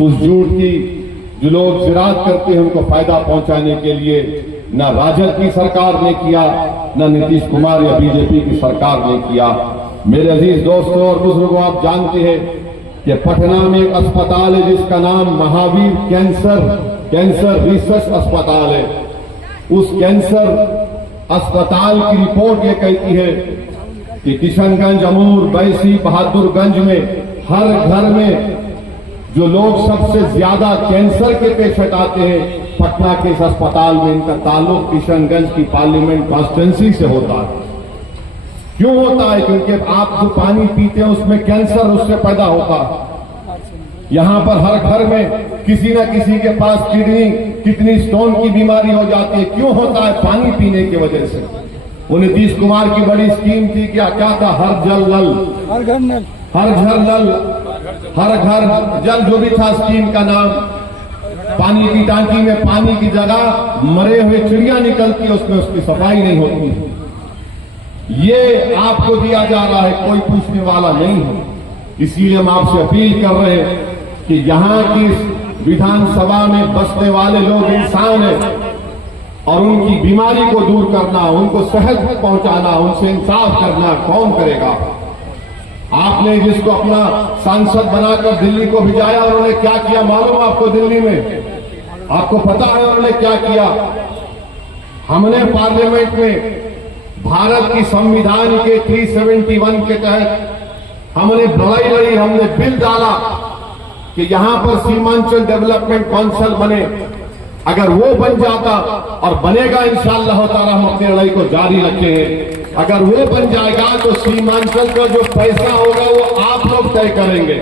उस झूठ की जो लोग जिरात करते हैं उनको फायदा पहुंचाने के लिए न राजद की सरकार ने किया, न नीतीश कुमार या बीजेपी की सरकार ने किया। मेरे अजीज दोस्तों और बुजुर्गों, आप जानते हैं कि पटना में एक अस्पताल है जिसका नाम महावीर कैंसर रिसर्च अस्पताल है। उस कैंसर अस्पताल की रिपोर्ट ये कहती है कि किशनगंज, अमूर, बैसी, बहादुरगंज में हर घर में जो लोग सबसे ज्यादा कैंसर के पेशेंट आते हैं, पटना के इस अस्पताल में इनका ताल्लुक किशनगंज की पार्लियामेंट कॉन्स्टिट्यूंसी से होता है। क्यों होता है? क्योंकि आप जो पानी पीते हैं उसमें कैंसर उससे पैदा होता है। यहां पर हर घर में किसी न किसी के पास किडनी स्टोन की बीमारी हो जाती है। क्यों होता है? पानी पीने की वजह से। वो नीतीश कुमार की बड़ी स्कीम थी, क्या था? हर जल नल, हर घर नल, हर घर नल, हर घर जल, जो भी था स्कीम का नाम। पानी की टांकी में पानी की जगह मरे हुए चिड़िया निकलती है, उसमें उसकी सफाई नहीं होती। ये आपको दिया जा रहा है, कोई पूछने वाला नहीं है। इसीलिए हम आपसे अपील कर रहे हैं कि यहां की विधानसभा में बसने वाले लोग इंसान हैं और उनकी बीमारी को दूर करना, उनको सेहत पहुंचाना, उनसे इंसाफ करना कौन करेगा? आपने जिसको अपना सांसद बनाकर दिल्ली को भिजाया, उन्होंने क्या किया मालूम आपको? दिल्ली में आपको पता है उन्होंने क्या किया? हमने पार्लियामेंट में भारत की संविधान के 371 के तहत हमने लड़ाई लड़ी, हमने बिल डाला कि यहां पर सीमांचल डेवलपमेंट काउंसिल बने। अगर वो बन जाता, और बनेगा इंशाअल्लाह ताला, हम अपनी लड़ाई को जारी रखेंगे। अगर वो बन जाएगा तो सीमांचल का जो पैसा होगा वो आप लोग तय करेंगे।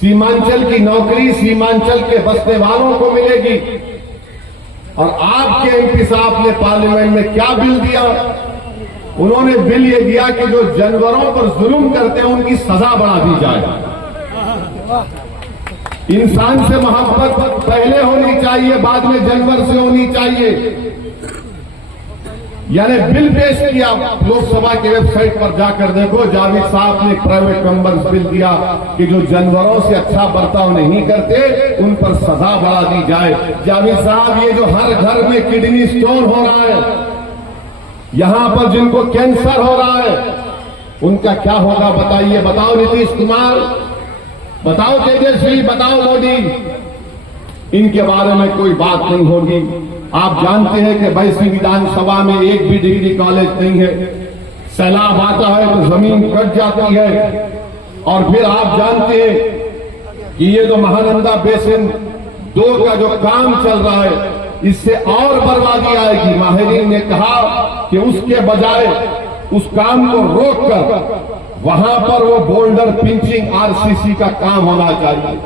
सीमांचल की नौकरी सीमांचल के बसने वालों को मिलेगी। और आपके एमपी साहब ने पार्लियामेंट में क्या बिल दिया? उन्होंने बिल ये दिया कि जो जानवरों पर जुल्म करते हैं उनकी सजा बढ़ा दी जाए। इंसान से मोहब्बत पहले होनी चाहिए, बाद में जानवर से होनी चाहिए। यानी बिल पेश किया, लोकसभा की वेबसाइट पर जाकर देखो, जावेद साहब ने प्राइवेट मेंबर्स बिल दिया कि जो जानवरों से अच्छा बर्ताव नहीं करते उन पर सजा बढ़ा दी जाए। जावेद साहब, ये जो हर घर में किडनी स्टोन हो रहा है, यहां पर जिनको कैंसर हो रहा है, उनका क्या होगा बताइए? बताओ नीतीश कुमार, बताओ तेजस्वी, बताओ मोदी, इनके बारे में कोई बात नहीं होगी। आप जानते हैं कि बैसी विधानसभा में एक भी डिग्री कॉलेज नहीं है। सैलाब आता है तो जमीन कट जाती है। और फिर आप जानते हैं कि ये जो महानंदा बेसिन 2 का जो काम चल रहा है, इससे और बर्बादी आएगी। माहिरीन ने कहा कि उसके बजाय उस काम को रोककर वहां पर वो बोल्डर पिंचिंग आरसीसी का काम होना चाहिए।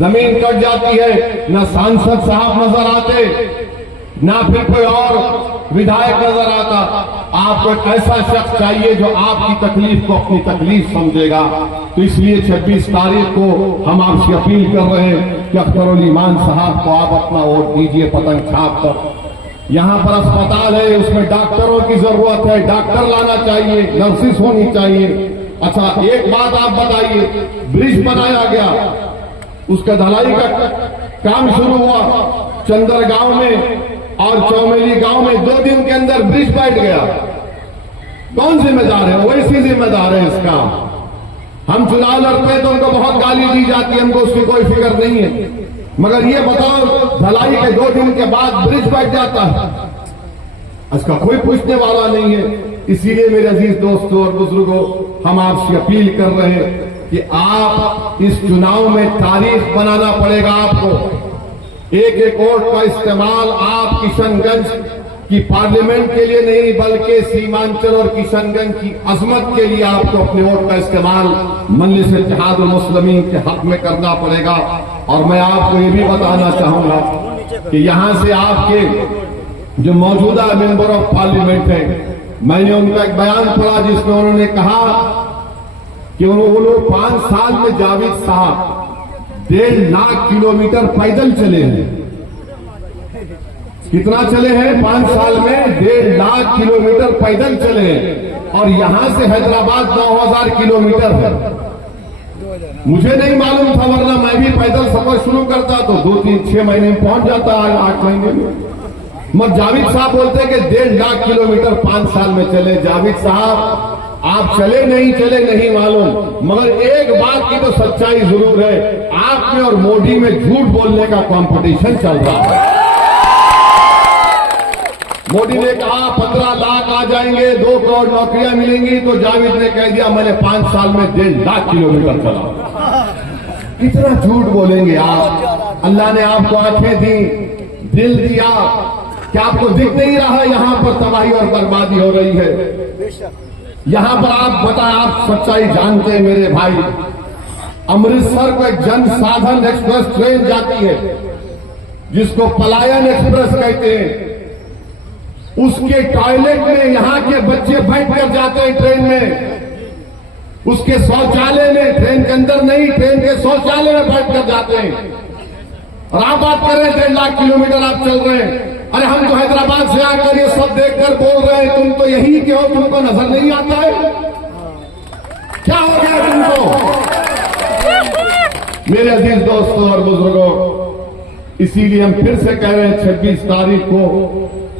जमीन कट जाती है, न सांसद साहब नजर आते, ना फिर कोई और विधायक नजर आता। आपको एक ऐसा शख्स चाहिए जो आपकी तकलीफ को अपनी तकलीफ समझेगा। तो इसलिए 26 तारीख को हम आपसे अपील कर रहे हैं कि अख्तरुल ईमान साहब को आप अपना वोट दीजिए पतंग छाप कर। यहां पर अस्पताल है, उसमें डॉक्टरों की जरूरत है, डॉक्टर लाना चाहिए, नर्सिस होनी चाहिए। अच्छा, एक बात आप बताइए, ब्रिज बनाया गया, उसका ढलाई का काम शुरू हुआ चंदरगांव में और चौमेली गांव में, 2 दिन के अंदर ब्रिज बैठ गया। कौन जिम्मेदार है? वैसी जिम्मेदार है इसका। हम चुनाव लड़ते हैं तो उनको बहुत गाली दी जाती है, हमको उसकी कोई फिक्र नहीं है। मगर ये बताओ, ढलाई के 2 दिन के बाद ब्रिज बैठ जाता है, इसका कोई पूछने वाला नहीं है। इसीलिए मेरे अजीज दोस्तों और बुजुर्गों, हम आपसे अपील कर रहे हैं कि आप इस चुनाव में तारीख बनाना पड़ेगा आपको। एक एक वोट का इस्तेमाल आप किशनगंज की पार्लियामेंट के लिए नहीं, बल्कि सीमांचल और किशनगंज की अजमत के लिए आपको अपने वोट का इस्तेमाल मजलिस इत्तेहादुल मुस्लिमीन के हक में करना पड़ेगा। और मैं आपको ये भी बताना चाहूंगा कि यहां से आपके जो मौजूदा मेंबर ऑफ पार्लियामेंट हैं, मैंने उनका एक बयान पढ़ा जिसमें उन्होंने कहा कि वो लोग 5 साल में जावेद साहब 1.5 लाख किलोमीटर पैदल चले हैं। कितना चले हैं? 5 साल में 1.5 लाख किलोमीटर पैदल चले हैं। और यहां से हैदराबाद 9000 किलोमीटर है। मुझे नहीं मालूम था, वरना मैं भी पैदल सफर शुरू करता तो 2-3-6 महीने में पहुंच जाता, 8 महीने में। मगर जावेद साहब बोलते कि 1.5 लाख किलोमीटर 5 साल में चले। जावेद साहब आप चले नहीं मालूम, मगर एक बात की तो सच्चाई जरूर है, आप में और मोदी में झूठ बोलने का कंपटीशन चल रहा है। मोदी ने कहा 15 लाख आ जाएंगे, 2 करोड़ नौकरियां मिलेंगी, तो जावेद ने कह दिया मैंने 5 साल में 1.5 लाख किलोमीटर चला। कितना झूठ बोलेंगे आप। अल्लाह ने आपको आंखें दी, दिल दिया, क्या आपको दिख नहीं रहा यहां पर तबाही और बर्बादी हो रही है? यहां पर आप बताएं, आप सच्चाई जानते हैं मेरे भाई। अमृतसर को एक जन साधन एक्सप्रेस ट्रेन जाती है जिसको पलायन एक्सप्रेस कहते हैं। उसके टॉयलेट में यहां के बच्चे बैठ कर जाते हैं ट्रेन में, उसके शौचालय में, ट्रेन के अंदर नहीं, ट्रेन के शौचालय में बैठ कर जाते हैं। और आप बात कर रहे हैं 1.5 लाख किलोमीटर आप चल रहे हैं। अरे हम तो हैदराबाद से आकर ये सब देखकर बोल रहे हैं, तुम तो यही के हो, तुमको नजर नहीं आता है? क्या हो गया तुमको? मेरे अजीज दोस्तों और बुजुर्गों, इसीलिए हम फिर से कह रहे हैं 26 तारीख को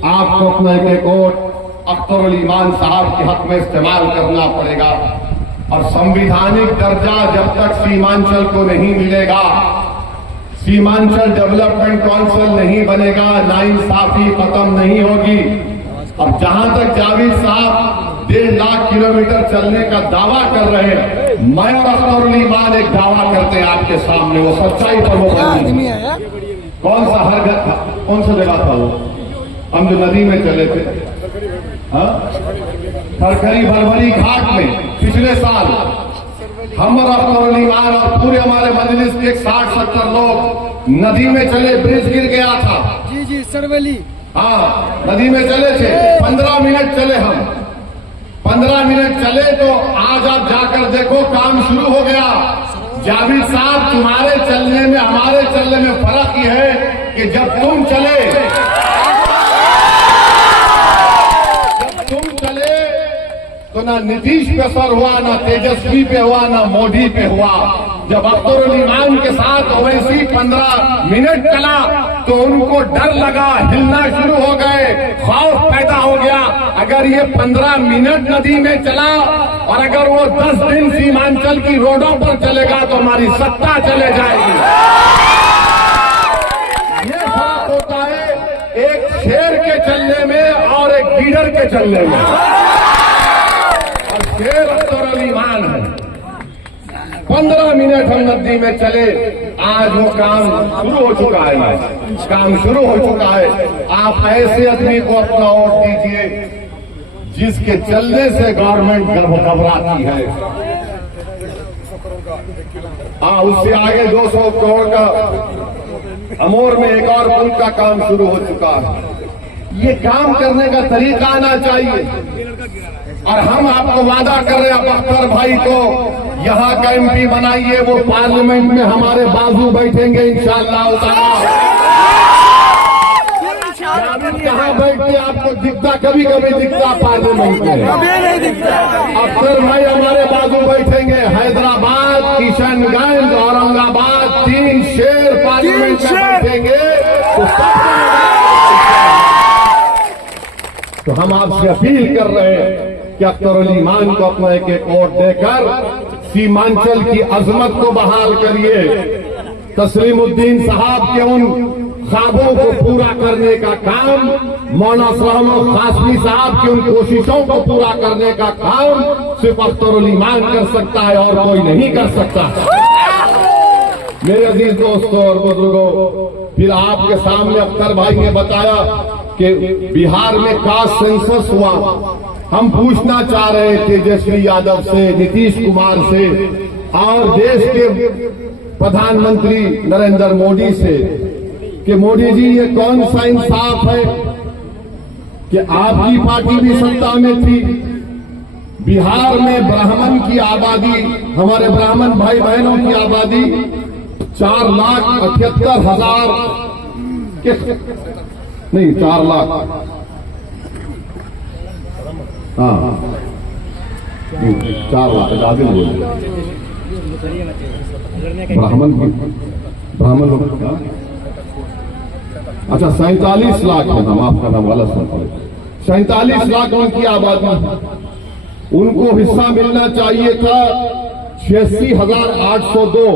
आपको अपना एक वोट अख्तर ईमान साहब के हक में इस्तेमाल करना पड़ेगा। और संवैधानिक दर्जा जब तक सीमांचल को नहीं मिलेगा, सीमांचल डेवलपमेंट काउंसिल नहीं बनेगा, नाइंसाफी खत्म नहीं होगी। अब जहां तक जावेद साहब 1.5 लाख किलोमीटर चलने का दावा कर रहे हैं, मैं और अख्तर ईमान एक दावा करते हैं आपके सामने, वो सच्चाई पर वो बनी। कौन सा कौन सा जगह था वो? हम जो नदी में चले थे, खरखरी भरभरी घाट में पिछले साल हम और अख्तर ईमान और पूरे हमारे मजलिस के 60-70 लोग नदी में चले, ब्रिज गिर गया था। जी सरवली, हाँ नदी में चले थे। 15 मिनट चले हम, 15 मिनट चले तो आज आप जाकर देखो काम शुरू हो गया। जावेद साहब, तुम्हारे चलने में हमारे चलने में फर्क ये है कि जब तुम चले तो ना नीतीश पे असर हुआ, ना तेजस्वी पे हुआ, ना मोदी पे हुआ। जब अख्तर ईमान के साथ ओवैसी 15 मिनट चला तो उनको डर लगा, हिलना शुरू हो गए, खौफ पैदा हो गया। अगर ये 15 मिनट नदी में चला और अगर वो 10 दिन सीमांचल की रोडों पर चलेगा तो हमारी सत्ता चले जाएगी। ये फर्क होता है एक शेर के चलने में और एक गीदड़ के चलने में। शेर अख्तर ईमान है। 15 मिनट हम नदी में चले, आज वो काम शुरू हो चुका है, काम शुरू हो चुका है। आप ऐसे आदमी को अपना वोट दीजिए जिसके चलने से गवर्नमेंट घबराती है। हाँ, उससे आगे 200 करोड़ का अमोर में एक और पुल का काम शुरू हो चुका है। ये काम करने का तरीका आना चाहिए। और हम आपको वादा कर रहे हैं, अख्तर भाई को यहाँ का एमपी बनाइए, वो पार्लियामेंट में हमारे बाजू बैठेंगे इंशाअल्लाह। कहाँ बैठते आपको दिखता? कभी कभी दिखता पार्लियामेंट में, अख्तर भाई हमारे बाजू बैठेंगे। हैदराबाद, किशनगंज, औरंगाबाद, 3 शेर पार्लियामेंट में बैठेंगे। तो हम आपसे अपील कर रहे हैं कि अख्तर ईमान को अपना एक वोट देकर सीमांचल की अजमत को बहाल करिए। तस्लीमुद्दीन साहब के उन ख्वाबों को पूरा करने का काम, मौलाना असलम कासमी साहब की उन कोशिशों को पूरा करने का काम सिर्फ अख्तर ईमान कर सकता है और कोई नहीं कर सकता। मेरे अजीज दोस्तों और बुजुर्गों, फिर आपके सामने अख्तर भाई ने बताया कि बिहार में कास्ट सेंसस हुआ। हम पूछना चाह रहे थे तेजस्वी यादव से, नीतीश कुमार से और देश के प्रधानमंत्री नरेंद्र मोदी से कि मोदी जी ये कौन सा इंसाफ है कि आपकी पार्टी भी सत्ता में थी, बिहार में ब्राह्मण की आबादी, हमारे ब्राह्मण भाई बहनों की आबादी 4,78,000 के नहीं 4 लाख, हाँ 4 लाख, आदिल बोले ब्राह्मण लोग का अच्छा 47 लाख है ना, आपका नाम वाला 47 लाख उनकी आबादी, उनको हिस्सा मिलना चाहिए था 86,802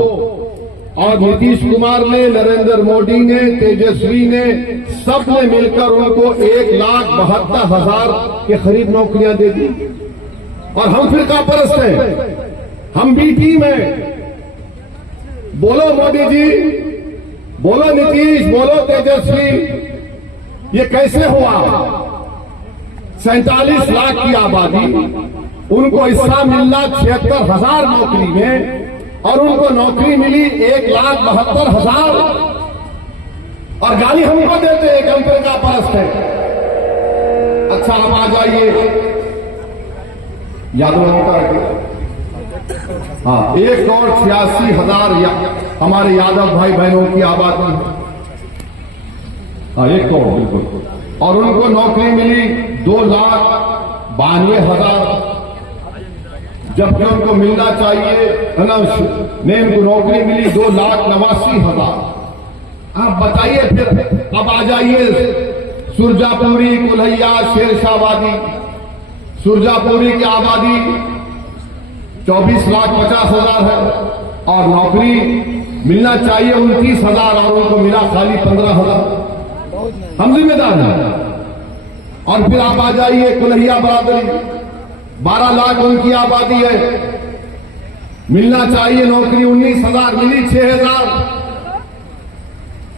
और नीतीश कुमार ने, नरेंद्र मोदी ने, तेजस्वी ने, सब ने मिलकर उनको 1,72,000 के करीब नौकरियां दे दी। और हम फिरका परस्त हैं, हम भी टीम है। बोलो मोदी जी, बोलो नीतीश, बोलो तेजस्वी, ये कैसे हुआ? 47 लाख की आबादी, उनको हिस्सा मिलना 76,000 नौकरी में, और उनको नौकरी मिली 1,72,000 और गाली हमको देते हैं कि हम फिरका परस्त है। अच्छा अब आ जाइए यादव का, हाँ 1,86,000 हमारे यादव भाई बहनों की आबादी है, हाँ 1 करोड़ बिल्कुल, और उनको नौकरी मिली 2,92,000, जबकि उनको मिलना चाहिए नेम को नौकरी मिली 2,89,000। आप बताइए फिर अब आ जाइए सुरजापुरी, कुल्हैया, शेरशाहबादी। सुरजापुरी की आबादी 24,50,000 है और नौकरी मिलना चाहिए 29,000 और उनको मिला खाली 15,000। हम जिम्मेदार हैं। और फिर आप आ जाइए कुल्हैया बरादरी, 12 लाख उनकी आबादी है, मिलना चाहिए नौकरी 19,000, मिली 6,000।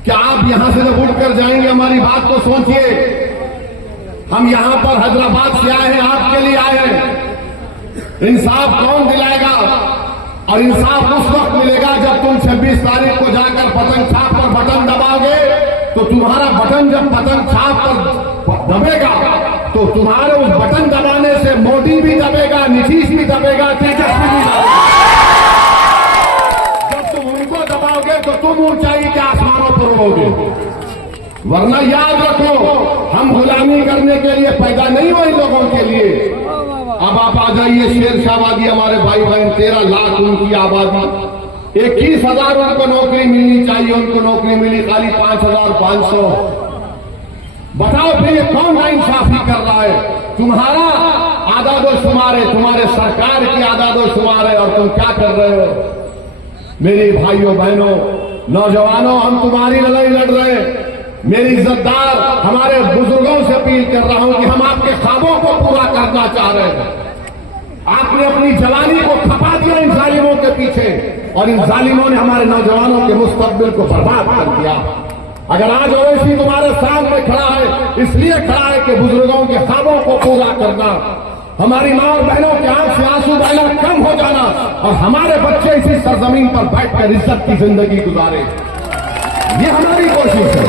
क्या आप यहां से जब उठकर जाएंगे, हमारी बात को सोचिए, हम यहां पर हैदराबाद से आए हैं, आपके लिए आए हैं। इंसाफ कौन दिलाएगा? और इंसाफ उस वक्त मिलेगा जब तुम 26 तारीख को जाकर पतंग छाप पर बटन दबाओगे, तो तुम्हारा बटन जब पतंग छाप पर दबेगा तो तुम्हारे उस बटन दबाने से मोदी भी दबेगा, नीतीश भी दबेगा, तेजस्वी भी दबेगा। जब तुम उनको दबाओगे तो तुम ऊंचाई के आसमानों पर उड़ोगे। वरना याद रखो, हम गुलामी करने के लिए पैदा नहीं हुए लोगों के लिए। अब आप आ जाइए शेरशाहबादी, हमारे भाई बहन 13 लाख उनकी आबादी, 21,000 उनको नौकरी मिलनी चाहिए, उनको नौकरी मिली खाली 5,500। बताओ फिर ये कौन नाइंसाफी कर रहा है? तुम्हारा आदादोशुमार है, तुम्हारे सरकार की आदादोशुमार है, और तुम क्या कर रहे हो? मेरे भाइयों बहनों, नौजवानों, हम तुम्हारी लड़ाई लड़ रहे हैं। मेरी इज्जतदार हमारे बुजुर्गों से अपील कर रहा हूं कि हम आपके ख्वाबों को पूरा करना चाह रहे हैं। आपने अपनी जवानी को खपा दिया इन जालिमों के पीछे, और इन जालिमों ने हमारे नौजवानों के मुस्तकबिल को बर्बाद कर दिया। अगर आज ओवैसी तुम्हारे सामने खड़ा है, इसलिए खड़ा है कि बुजुर्गों के ख्वाबों को पूरा करना, हमारी मां और बहनों के आंख से आंसू बहना कम हो जाना, और हमारे बच्चे इसी सरजमीन पर बैठकर इज्जत की जिंदगी गुजारे, ये हमारी कोशिश है।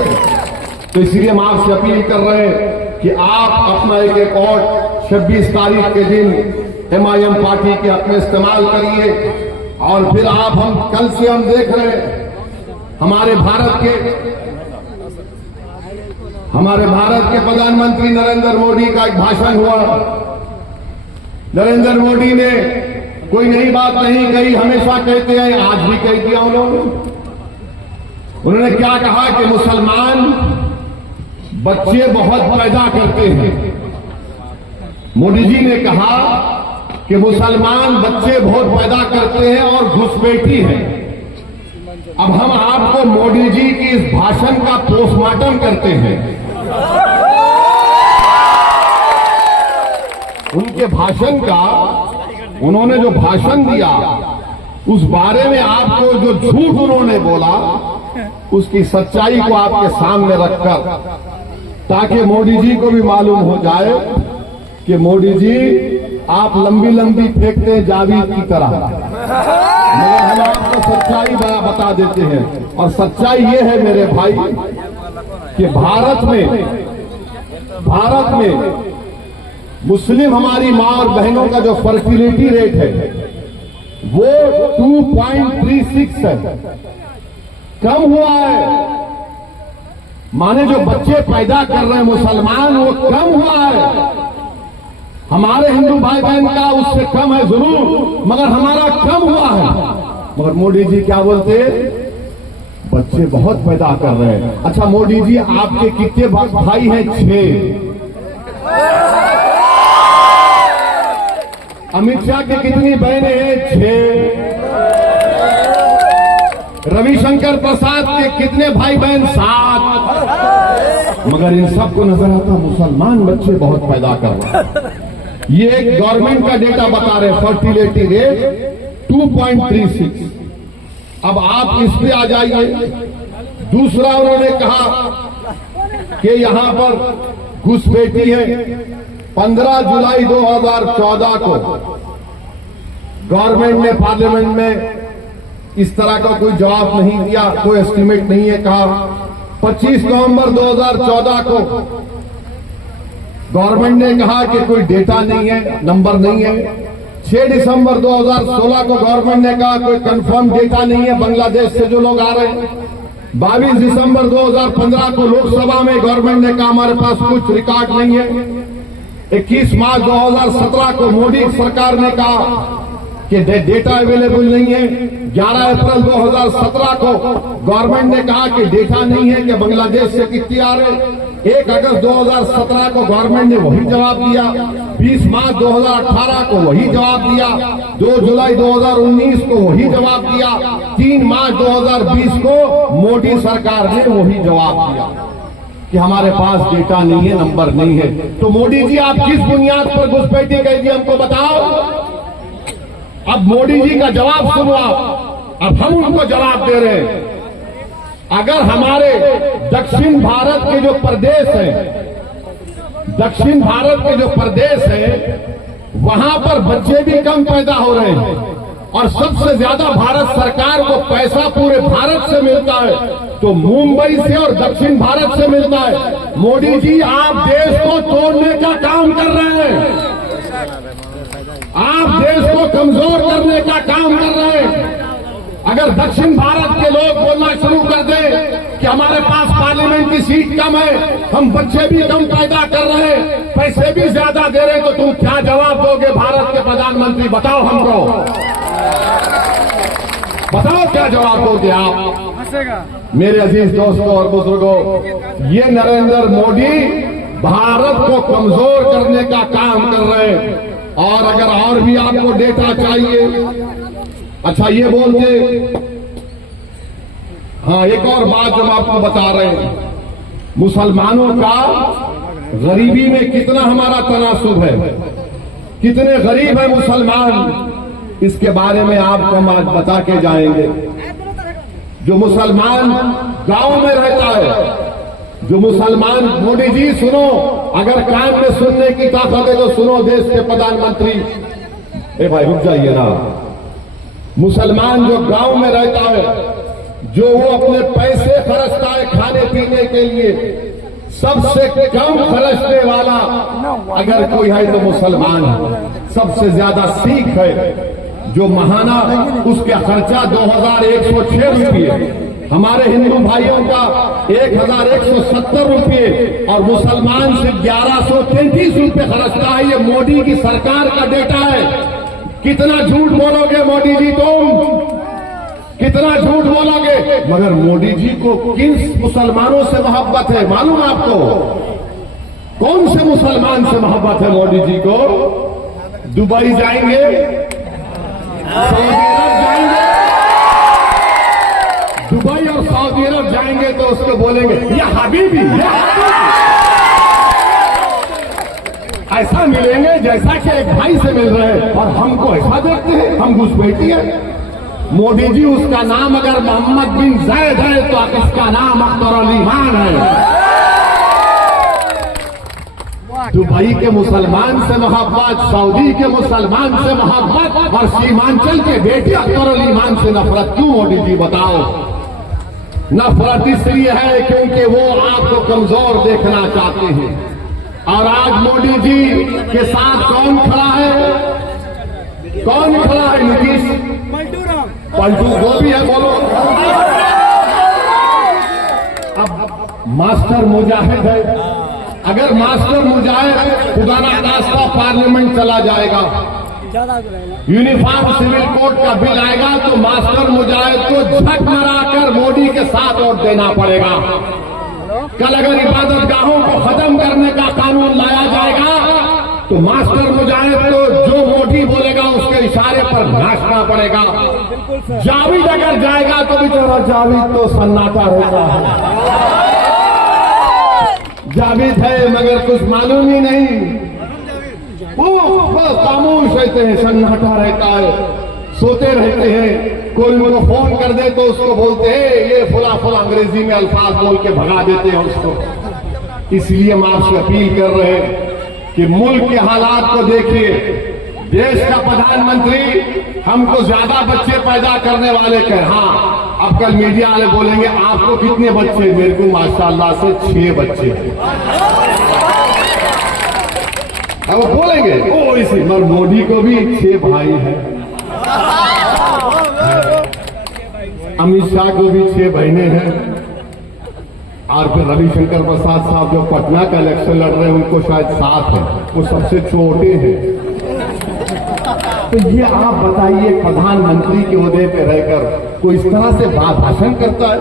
तो इसलिए हम आपसे अपील कर रहे हैं कि आप अपना एक और 26 तारीख के दिन MIM पार्टी के हक में इस्तेमाल करिए। और फिर हम कल से हम देख रहे हैं हमारे भारत के प्रधानमंत्री नरेंद्र मोदी का एक भाषण हुआ। नरेंद्र मोदी ने कोई नई बात नहीं कही, हमेशा कहते हैं, आज भी कह दिया उन्होंने क्या कहा कि मुसलमान बच्चे बहुत पैदा करते हैं। मोदी जी ने कहा कि मुसलमान बच्चे बहुत पैदा करते हैं और घुसपैठी है। अब हम आपको मोदी जी की इस भाषण का पोस्टमार्टम करते हैं। उनके भाषण का, उन्होंने जो भाषण दिया उस बारे में आपको जो झूठ उन्होंने बोला, उसकी सच्चाई को आपके सामने रखकर, ताकि मोदी जी को भी मालूम हो जाए कि मोदी जी आप लंबी लंबी फेंकते हैं जावीद की तरह, मगर हम आपको सच्चाई बता देते हैं। और सच्चाई ये है मेरे भाई कि भारत में मुस्लिम हमारी मां और बहनों का जो फर्टिलिटी रेट है वो 2.36 है, कम हुआ है। माने जो बच्चे पैदा कर रहे हैं मुसलमान, वो कम हुआ है। हमारे हिंदू भाई बहन का उससे कम है जरूर, मगर हमारा कम हुआ है। मगर मोदी जी क्या बोलते हैं? बच्चे बहुत पैदा कर रहे हैं। अच्छा मोदी जी, आपके कितने भाई हैं? 6। अमित शाह की कितनी बहनें हैं? 6। रविशंकर प्रसाद के कितने भाई बहन? 7। मगर इन सबको नजर आता मुसलमान बच्चे बहुत पैदा कर रहे हैं। ये एक गवर्नमेंट का डेटा बता रहे हैं, फर्टिलिटी रेट 2.36। अब आप इस पे आ जाइए। दूसरा उन्होंने कहा कि यहां पर घुसपैठी है। 15 जुलाई 2014 को गवर्नमेंट ने पार्लियामेंट में इस तरह का कोई जवाब नहीं दिया, कोई एस्टीमेट नहीं है। कहा 25 नवंबर 2014 को गवर्नमेंट ने कहा कि कोई डेटा नहीं है, नंबर नहीं है। 6 दिसंबर 2016 को गवर्नमेंट ने कहा कोई कंफर्म डेटा नहीं है बांग्लादेश से जो लोग आ रहे हैं। 22 दिसंबर 2015 को लोकसभा में गवर्नमेंट ने कहा हमारे पास कुछ रिकॉर्ड नहीं है। 21 मार्च 2017 को मोदी सरकार ने कहा कि डेटा अवेलेबल नहीं है। 11 अप्रैल 2017 को गवर्नमेंट ने कहा कि डेटा नहीं है कि बांग्लादेश से कितने आ रहे। 1 अगस्त 2017 को गवर्नमेंट ने वही जवाब दिया। 20 मार्च 2018 को वही जवाब दिया। 2 जुलाई 2019 को वही जवाब दिया। 3 मार्च 2020 को मोदी सरकार ने वही जवाब दिया कि हमारे पास डेटा नहीं है, नंबर नहीं है। तो मोदी जी, आप किस बुनियाद पर घुसपैठी कही थी, हमको बताओ। अब मोदी जी का जवाब सुनो आप। अब हम उनको जवाब दे रहे हैं। अगर हमारे दक्षिण भारत के जो प्रदेश हैं, दक्षिण भारत के जो प्रदेश हैं, वहां पर बच्चे भी कम पैदा हो रहे हैं और सबसे ज्यादा भारत सरकार को पैसा पूरे भारत से मिलता है, तो मुंबई से और दक्षिण भारत से मिलता है। मोदी जी, आप देश को तोड़ने का काम कर रहे हैं। आप देश को कमजोर करने का काम कर रहे हैं। अगर दक्षिण भारत के लोग बोलना शुरू कर दें कि हमारे पास पार्लियामेंट की सीट कम है, हम बच्चे भी कम पैदा कर रहे हैं, पैसे भी ज्यादा दे रहे हैं, तो तुम क्या जवाब दोगे भारत के प्रधानमंत्री? बताओ हमको, बताओ क्या जवाब दोगे आप? मेरे अजीज दोस्तों और बुजुर्गों, ये नरेंद्र मोदी भारत को कमजोर करने का काम कर रहे हैं। और अगर और भी आपको डेटा चाहिए, अच्छा ये बोलते, हाँ एक और बात जो हम आपको बता रहे हैं, मुसलमानों का गरीबी में कितना हमारा तनासुब है, कितने गरीब है मुसलमान, इसके बारे में आपको हम आज बता के जाएंगे। जो मुसलमान गांव में रहता है, जो मुसलमान, मोदी जी सुनो, अगर कान में सुनने की ताकत है तो सुनो देश के प्रधानमंत्री। ए भाई रुक जाइए ना। मुसलमान जो गांव में रहता है, जो वो अपने पैसे खर्चता है खाने पीने के लिए, सबसे कम खर्चने वाला अगर कोई है तो मुसलमान है। सबसे ज्यादा सिख है, जो महाना उसका खर्चा 2106 रुपये, हमारे हिंदू भाइयों का 1170 रुपये और मुसलमान से 1133 रुपये खर्चता है। ये मोदी की सरकार का डेटा है। कितना झूठ बोलोगे मोदी जी, तुम कितना झूठ बोलोगे? मगर मोदी जी को किन मुसलमानों से मोहब्बत है मालूम आपको? कौन से मुसलमान से मोहब्बत है मोदी जी को? दुबई जाएंगे, सऊदी अरब जाएंगे, दुबई और सऊदी अरब जाएंगे तो उसको बोलेंगे या हबीबी, या ऐसा मिलेंगे जैसा कि एक भाई से मिल रहे हैं, और हमको ऐसा देखते हैं, हम घुसपैठी है। मोदी जी, उसका नाम अगर मोहम्मद बिन जैद है तो इसका नाम अख्तर अली खान है। दुबई के मुसलमान से मोहब्बत, सऊदी के मुसलमान से मोहब्बत और सीमांचल के बेटे अख्तर अली खान से नफरत क्यों मोदी जी, बताओ? नफरत इसलिए है क्योंकि वो आपको कमजोर देखना चाहते हैं। और आज मोदी जी के साथ कौन खड़ा है? कौन खड़ा है? नीतीश पलटू जो भी है बोलो। अब मास्टर मुजाहिद है, अगर मास्टर मुजाहिद खुदा ना खास्ता पार्लियामेंट चला जाएगा यूनिफॉर्म सिविल कोड का बिल आएगा तो मास्टर मुजाहिद को झक मराकर मोदी के साथ वोट देना पड़ेगा। कल अगर इबादत गाहों को खत्म करने का कानून लाया जाएगा तो मास्टर मुजाहिद को जो मोदी बोलेगा उसके इशारे पर नाचना पड़ेगा। जावेद अगर जाएगा तो बेचारा जावेद तो सन्नाटा रहता है, जावेद है मगर कुछ मालूम ही नहीं, वो खामोश रहते हैं, सन्नाटा रहता है, सोते रहते हैं। कोई उनको फोन कर दे तो उसको बोलते हैं ये फुला फुला अंग्रेजी में अल्फाज बोल के भगा देते हैं उसको। इसलिए हम आपसे अपील कर रहे हैं कि मुल्क के हालात को देखिए। देश का प्रधानमंत्री हमको ज्यादा बच्चे पैदा करने वाले कहे, हाँ अब कल मीडिया वाले बोलेंगे आपको कितने बच्चे? मेरे को माशाअल्लाह से 6 बच्चे हैं। अब वो बोलेंगे ओ इसी मगर मोदी को भी 6 भाई हैं, अमित शाह को भी 6 बहनें हैं, और फिर रविशंकर प्रसाद साहब जो पटना का इलेक्शन लड़ रहे हैं उनको शायद 7 है, वो सबसे छोटे हैं। तो ये आप बताइए प्रधानमंत्री के ओहदे पे रहकर कोई इस तरह से भाषण करता है?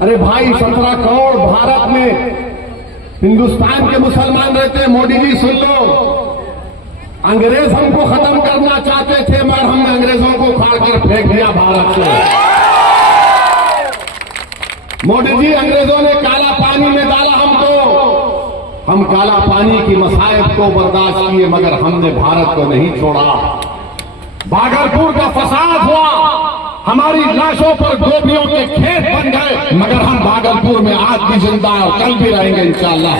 अरे भाई 17 करोड़ भारत में हिंदुस्तान के मुसलमान रहते हैं। मोदी जी सुन लो, अंग्रेज हमको खत्म करना चाहते थे मगर हमने अंग्रेजों को उखाड़ कर फेंक दिया भारत से। मोदी जी अंग्रेजों ने काला पानी में डाला हमको, हम काला पानी की मसायब को बर्दाश्त किए मगर हमने भारत को नहीं छोड़ा। भागलपुर का फसाद हुआ, हमारी लाशों पर गोपियों के खेत बन गए मगर हम भागलपुर में आज भी जिंदा है और कल भी रहेंगे इंशाअल्लाह।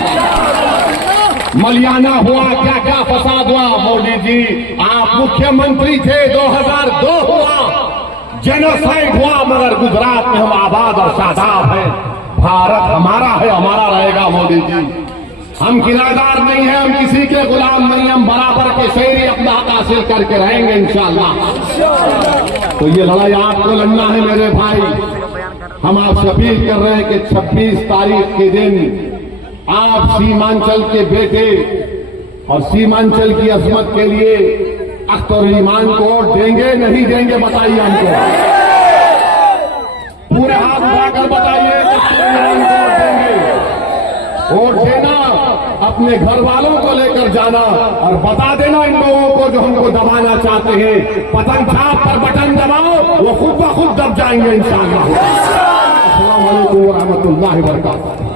मलियाना हुआ, क्या क्या फसाद हुआ। मोदी जी आप मुख्यमंत्री थे, 2002 हुआ, जेनोसाइड हुआ मगर गुजरात में हम आबाद और शादाब हैं। भारत हमारा है, हमारा रहेगा मोदी जी। हम किराएदार नहीं हैं, हम किसी के गुलाम नहीं, हम बराबर के शहरी अपना हक हासिल करके रहेंगे इंशाअल्लाह। तो ये लड़ाई आपको लड़ना है मेरे भाई। हम आपसे अपील कर रहे हैं कि 26 तारीख के दिन आप सीमांचल के बेटे और सीमांचल की अजमत के लिए अख्तर ईमान को वोट देंगे नहीं देंगे? बताइए हमको, पूरे हाथ उठाकर बताइए वोट देना, अपने घर वालों को लेकर जाना और बता देना इन लोगों को जो हमको दबाना चाहते हैं, पतंग छाप पर बटन दबाओ, वो खुद ब खुद दब जाएंगे इंशाअल्लाह। अस्सलाम वालेकुम व रहमतुल्लाहि व बरकातहू।